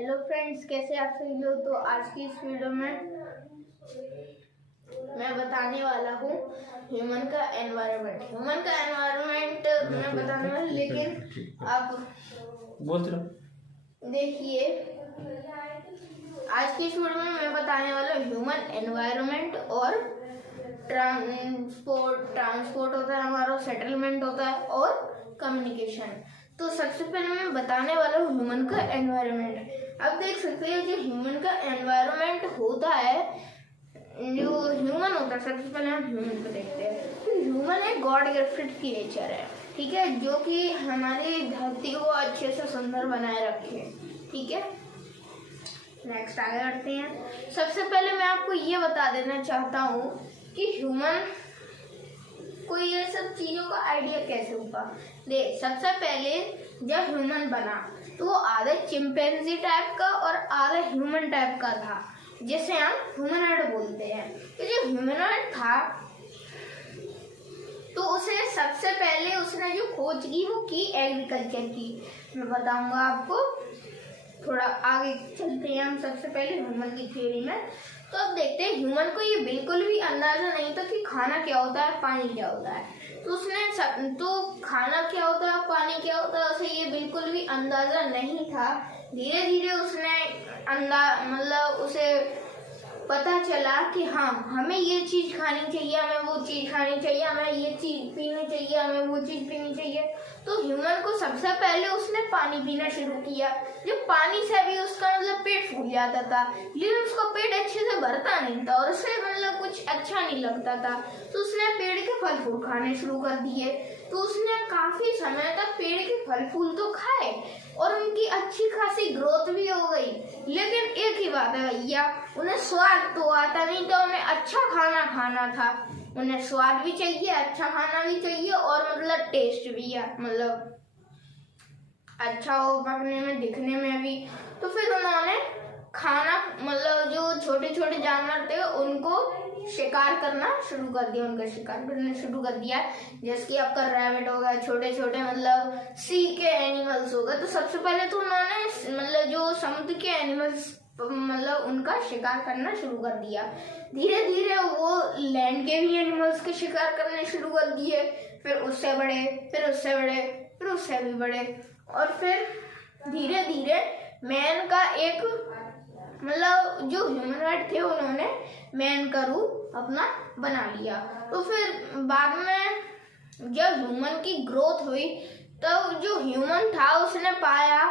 Hello friends, कैसे आप सभी लोग। तो आज की इस वीडियो में मैं बताने वाला हूँ ह्यूमन का एनवायरनमेंट मैं बताने वाला, लेकिन आप बोलते रहो। देखिए, आज की इस वीडियो में मैं बताने वाला हूँ ह्यूमन एनवायरनमेंट और ट्रांसपोर्ट होता है हमारा, सेटलमेंट होता है और कम्युनिकेशन। तो सबसे पहले मैं बताने वाला हूँ ह्यूमन का एनवायरनमेंट। आप देख सकते हैं जो ह्यूमन का एनवायरनमेंट होता है, जो ह्यूमन होता है, सबसे पहले हम ह्यूमन को देखते हैं। तो ह्यूमन एक गॉड गिफ्टेड क्रिएचर है, ठीक है, जो कि हमारी धरती को अच्छे से सुंदर बनाए रखे, ठीक है। नेक्स्ट आगे बढ़ते हैं। सबसे पहले मैं आपको ये बता देना चाहता हूँ कि ह्यूमन को ये सब चीज़ों का आइडिया कैसे हुआ। देख, सबसे पहले जब ह्यूमन बना तो वो आधे चिंपैंजी टाइप का और आधे ह्यूमन टाइप का था, जिसे हम ह्यूमनॉइड बोलते हैं। तो जो ह्यूमनॉइड था तो उसे सबसे पहले उसने जो खोज की वो की एग्रीकल्चर की। मैं बताऊंगा आपको, थोड़ा आगे चलते हैं हम सबसे पहले ह्यूमन की थ्योरी में। तो अब देखते हैं, ह्यूमन को ये बिल्कुल भी अंदाजा नहीं था कि खाना क्या होता है, पानी क्या होता है। तो उसने तो खाना क्या होता है, पानी क्या होता है, उसे ये बिल्कुल भी अंदाजा नहीं था। धीरे धीरे उसने उसे पता चला कि हाँ, हमें ये चीज़ खानी चाहिए, हमें वो चीज़ खानी चाहिए, हमें ये चीज़ पीनी चाहिए, हमें वो चीज़ पीनी चाहिए। तो ह्यूमन को सबसे पहले उसने पानी पीना शुरू किया। जब पानी से भी उसका पेट फूल जाता था, लेकिन उसका पेट अच्छे से भरता नहीं था और उसे कुछ अच्छा नहीं लगता था। तो उसने पेड़ के फल फूल खाने शुरू कर दिए। तो उसने काफी समय तक पेड़ के फल फूल तो खाए और उनकी अच्छी खासी ग्रोथ भी हो गई। लेकिन एक ही बात है भैया, उन्हें स्वाद तो आता नहीं था, उन्हें अच्छा खाना खाना था। उन्हें स्वाद भी चाहिए, अच्छा खाना भी चाहिए और टेस्ट भी है, अच्छा हो पकने में, दिखने में भी। तो फिर उन्होंने खाना जो छोटे छोटे जानवर थे उनको शिकार करना शुरू कर दिया, उनका शिकार करना शुरू कर दिया। जैसे कि आपका रैबिट हो गया, छोटे छोटे सी के एनिमल्स हो गए। तो सबसे पहले तो उन्होंने जो समुद्र के एनिमल्स उनका शिकार करना शुरू कर दिया। धीरे धीरे वो लैंड के भी एनिमल्स के शिकार करने शुरू कर दिए। फिर उससे बड़े, फिर उससे बड़े, फिर उससे भी बड़े, और फिर धीरे धीरे मैन का एक जो ह्यूमनॉइड थे उन्होंने मैन का रूप अपना बना लिया। तो फिर बाद में जब ह्यूमन की ग्रोथ हुई तब जो ह्यूमन था उसने पाया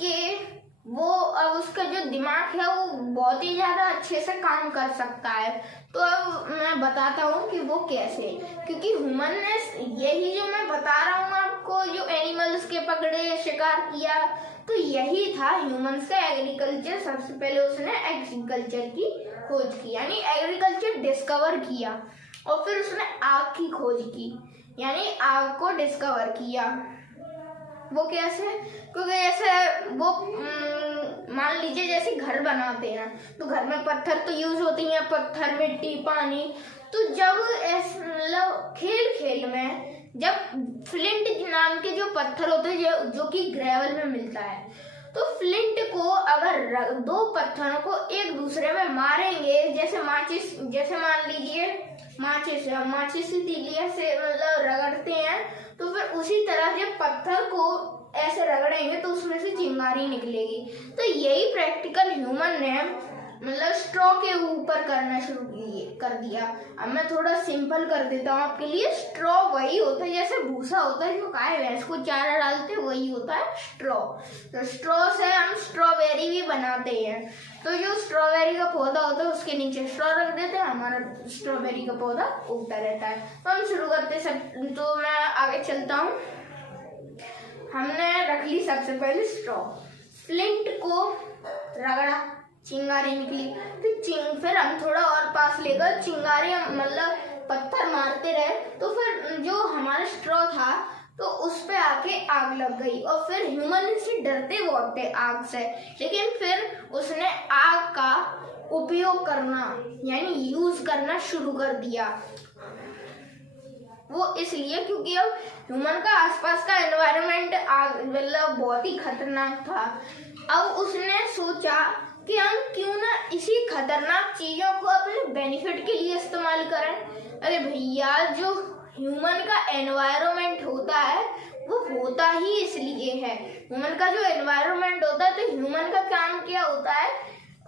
कि वो अब उसका जो दिमाग है वो बहुत ही ज़्यादा अच्छे से काम कर सकता है। तो अब मैं बताता हूँ कि वो कैसे, क्योंकि ह्यूमन ने यही जो मैं बता रहा हूँ आपको, जो एनिमल्स के पकड़े शिकार किया, तो यही था ह्यूमन्स का एग्रीकल्चर। सबसे पहले उसने एग्रीकल्चर की खोज की, यानी एग्रीकल्चर डिस्कवर किया। और फिर उसने आग की खोज की, यानी आग को डिस्कवर किया। वो कैसे? क्योंकि जैसे वो मान लीजिए जैसे घर बनाते हैं तो घर में पत्थर तो यूज होती हैं, पत्थर, मिट्टी, पानी। तो जब खेल खेल में जब फ्लिंट नाम के जो पत्थर होते हैं जो कि ग्रेवल में मिलता है, तो फ्लिंट को अगर दो पत्थरों को एक दूसरे में मारेंगे, जैसे माचिस, जैसे मान लीजिए माचिस तीलिया से रगड़ते हैं, तो फिर उसी तरह जब पत्थर को ऐसे रगड़ेंगे तो उसमें से चिंगारी निकलेगी। तो यही प्रैक्टिकल ह्यूमन ने स्ट्रॉ के ऊपर करना शुरू कर दिया। अब मैं थोड़ा सिंपल कर देता हूँ आपके लिए। स्ट्रॉ वही होता है जैसे भूसा होता है जो गाय भैंस को चारा डालते हैं, वही होता है स्ट्रॉ। तो स्ट्रॉ से हम स्ट्रॉबेरी भी बनाते हैं। तो जो स्ट्रॉबेरी का पौधा होता है उसके नीचे स्ट्रॉ रख देते हैं, हमारा स्ट्रॉबेरी का पौधा उगता रहता है। तो हम शुरू करते सब। तो मैं आगे चलता हूँ। हमने रख ली सबसे पहले स्ट्रॉ, फ्लिंट को रगड़ा, चिंगारी निकली। फिर हम थोड़ा और पास ले गए, चिंगारी पत्थर मारते रहे, तो फिर जो हमारा स्ट्रॉ था तो उस पे आके आग लग गई। और फिर ह्यूमन से डरते बहुत थे आग से, लेकिन फिर उसने आग का उपयोग करना यानी यूज करना शुरू कर दिया। वो इसलिए क्योंकि अब ह्यूमन का आसपास का एनवायरनमेंट बहुत ही खतरनाक था। अब उसने सोचा कि हम क्यों ना इसी खतरनाक चीजों को अपने बेनिफिट के लिए इस्तेमाल करें। अरे भैया, जो ह्यूमन का एनवायरनमेंट होता है वो होता ही इसलिए है। ह्यूमन का जो एनवायरनमेंट होता है, तो ह्यूमन का काम क्या होता है,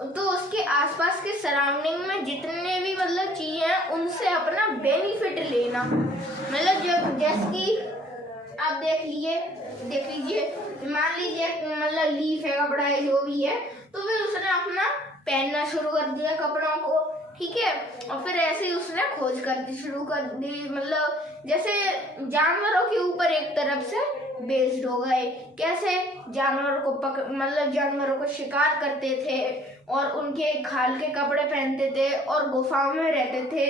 तो उसके आसपास के सराउंडिंग में जितने भी मतलब चीजें हैं उनसे अपना बेनिफिट लेना। मतलब जैसे कि आप देख लीजिए, मान लीजिए मतलब लीफ है, कपड़ा है, जो भी है, तो फिर उसने अपना पहनना शुरू कर दिया कपड़ों को, ठीक है। और फिर ऐसे ही उसने खोज करनी शुरू कर दी। मतलब जैसे जानवरों के ऊपर एक तरफ से बेस्ड हो गए, कैसे जानवरों को शिकार करते थे और उनके खाल के कपड़े पहनते थे और गुफाओं में रहते थे।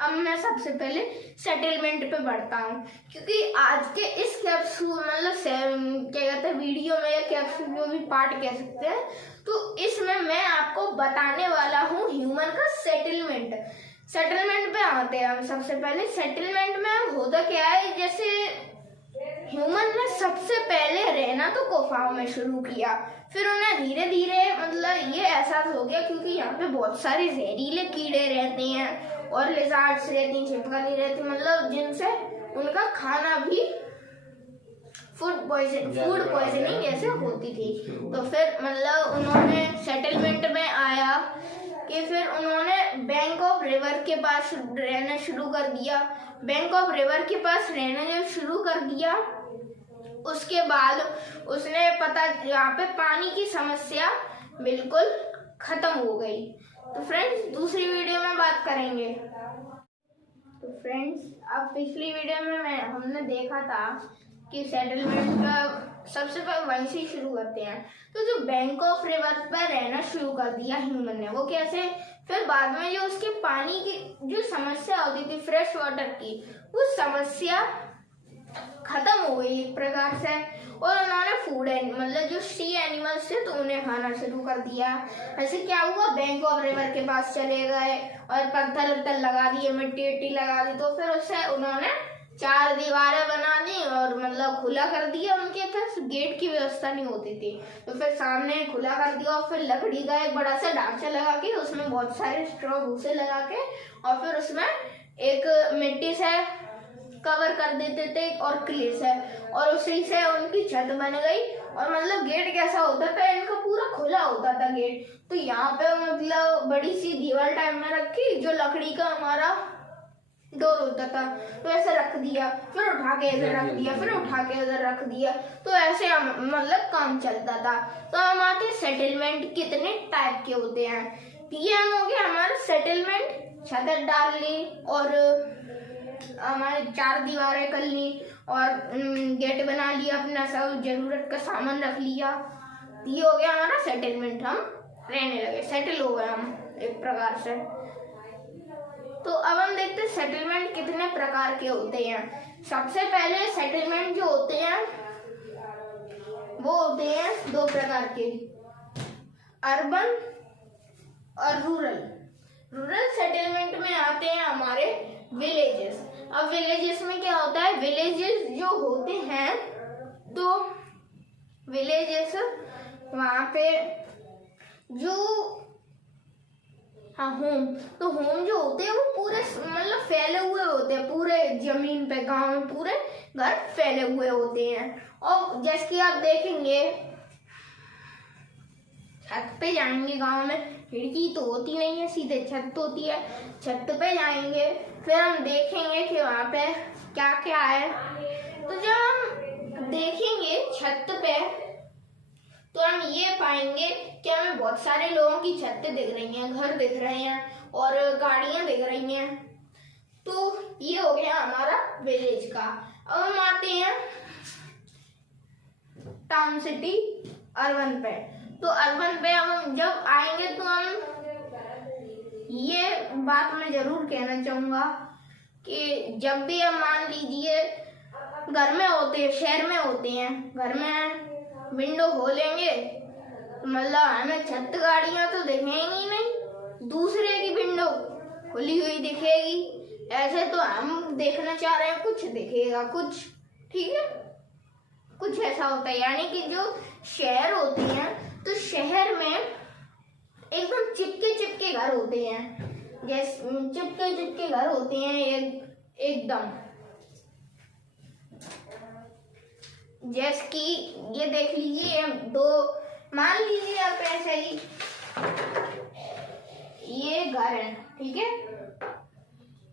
अब मैं सबसे पहले सेटलमेंट पे बढ़ता हूँ, क्योंकि आज के इस कैप्सूल क्या कहते हैं वीडियो में, या कैप्सूल जो भी पार्ट कह सकते हैं, तो इसमें मैं आपको बताने वाला हूँ ह्यूमन का सेटलमेंट पे आते हैं हम। सबसे पहले सेटलमेंट में होता क्या है, जैसे ह्यूमन ने सबसे पहले रहना तो गुफाओं में शुरू किया, फिर उन्हें धीरे धीरे मतलब ये एहसास हो गया, क्योंकि यहाँ पे बहुत सारे जहरीले कीड़े रहते हैं और लिजार्ड्स रहती, छिपकली रहती, मतलब जिनसे उनका खाना भी फूड पॉइजनिंग ऐसे होती थी। तो फिर मतलब उन्होंने सेटलमेंट में आया कि फिर उन्होंने बैंक ऑफ रिवर के पास रहना शुरू कर दिया। बैंक ऑफ रिवर के पास रहना जब शुरू कर दिया, उसके बाद उसने पता यहाँ पे पानी की समस्या बिल्कुल खत्म हो गई। तो फ्रेंड्स, दूसरी वीडियो में बात करेंगे। तो फ्रेंड्स, अब पिछली वीडियो में हमने देखा था कि सेटलमेंट का सबसे पहले वहीं से शुरू करते हैं। तो जो बैंक ऑफ रिवर पर रहना शुरू कर दिया ह्यूमन ने, वो कैसे, फिर बाद में जो उसके पानी की जो समस्या होती थी फ्रेश वाटर की, वो समस्या खत्म हो गई एक प्रकार से, और उन्होंने फूड मतलब जो सी एनिमल्स थे तो उन्हें खाना शुरू कर दिया। ऐसे क्या हुआ, बैंक ऑफ रिवर के पास चले गए और पत्थर लगा दिए, मिट्टी लगा दी, तो फिर उससे उन्होंने 4 दीवारें बना दी और मतलब खुला कर दिया। उनके पास गेट की व्यवस्था नहीं होती थी, तो फिर सामने खुला कर दिया और फिर लकड़ी का एक बड़ा सा ढांचा लगा के उसमें बहुत सारे स्ट्रॉ भूसे लगा के और फिर उसमें एक मिट्टी से कवर कर देते थे और क्ले से, और उसी से उनकी छत बन गई। और मतलब गेट कैसा होता था, इनका पूरा खुला होता था गेट, तो यहाँ पे मतलब बड़ी सी दीवार टाइप में रखी, जो लकड़ी का हमारा डोर होता था, तो ऐसे रख दिया, फिर उठा के इधर रख दिया, फिर उठा के उधर रख दिया, तो ऐसे मतलब काम चलता था। तो हमारे सेटलमेंट कितने टाइप के होते हैं, ये हो गया हमारा सेटलमेंट, छत डाल ली और हमारे 4 दीवारें कर ली और गेट बना लिया, अपना सब जरूरत का सामान रख लिया, ये हो गया हमारा सेटलमेंट। हम रहने लगे, सेटल हो गए हम एक प्रकार से। तो अब हम देखते हैं सेटलमेंट कितने प्रकार के होते हैं। सबसे पहले सेटलमेंट जो होते हैं वो होते हैं 2 प्रकार के, अर्बन और रूरल सेटलमेंट में आते हैं हमारे विलेजेस। अब विलेजेस में क्या होता है, विलेजेस जो होते हैं, तो विलेजेस वहाँ पे जो होम, तो होम जो होते हैं वो पूरे मतलब फैले हुए होते हैं, पूरे जमीन पे, गांव में पूरे घर फैले हुए होते हैं। और जैसे कि आप देखेंगे, छत पे जाएंगे, गांव में खिड़की तो होती नहीं है, सीधे छत होती है, छत पे जाएंगे, फिर हम देखेंगे कि वहाँ पे क्या क्या है। तो जब हम देखेंगे छत पे, तो हम ये पाएंगे कि हमें बहुत सारे लोगों की छतें दिख रही हैं, घर दिख रहे हैं और गाड़ियां दिख रही हैं। तो ये हो गया हमारा विलेज का। अब हम आते हैं टाउन, सिटी, अर्बन पे। तो अर्बन पे हम जब आएंगे तो हम ये बात मैं जरूर कहना चाहूँगा कि जब भी हम मान लीजिए घर में होते हैं, शहर में होते हैं, घर में विंडो खोलेंगे मतलब हमें छत गाड़ियां तो दिखेंगी नहीं, दूसरे की विंडो खुली हुई दिखेगी। ऐसे तो हम देखना चाह रहे हैं, कुछ दिखेगा कुछ, ठीक है, कुछ ऐसा होता है। यानी कि जो शहर होती हैं, तो शहर चिपके घर होते हैं, जैसे चिपके घर होते हैं एकदम। जैसे कि ये देख लीजिए, दो मान लीजिए आप ऐसे ही, ये घर है, ठीक है,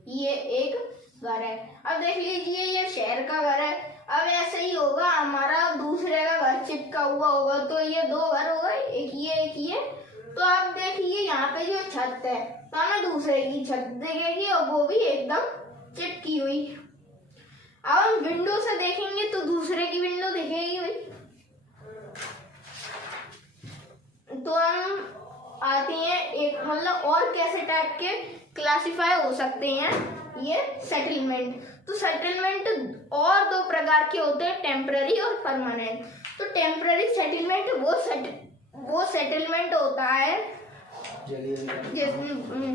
ये एक घर है। अब देख लीजिए ये शहर का घर है। अब ऐसे ही होगा, हमारा दूसरे का घर चिपका हुआ होगा, तो ये दो घर हो गए, एक ये। तो आप देखिए यहाँ पे जो छत है, तो हमें दूसरे की छत दिखेगी और वो भी एकदम चिपकी हुई। अब हम विंडो से देखेंगे तो दूसरे की विंडो दिखेगी भाई। तो हम आते हैं एक, मतलब और कैसे टाइप के क्लासिफाई हो सकते हैं ये सेटलमेंट। तो सेटलमेंट और दो प्रकार के होते हैं, टेम्पररी और परमानेंट। तो टेम्पररी सेटलमेंट वो सेटलमेंट होता है,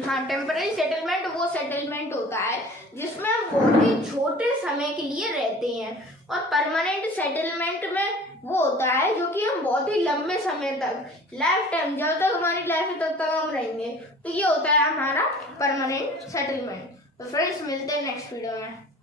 हाँ, टेम्पररी सेटलमेंट वो सेटलमेंट होता है जिसमें हम बहुत ही छोटे समय के लिए रहते हैं। और परमानेंट सेटलमेंट में वो होता है जो कि हम बहुत ही लंबे समय तक, लाइफ टाइम, जब तक हमारी लाइफ है तब तक हम रहेंगे। तो ये होता है हमारा परमानेंट सेटलमेंट। तो फ्रेंड्स, मिलते हैं नेक्स्ट वीडियो में।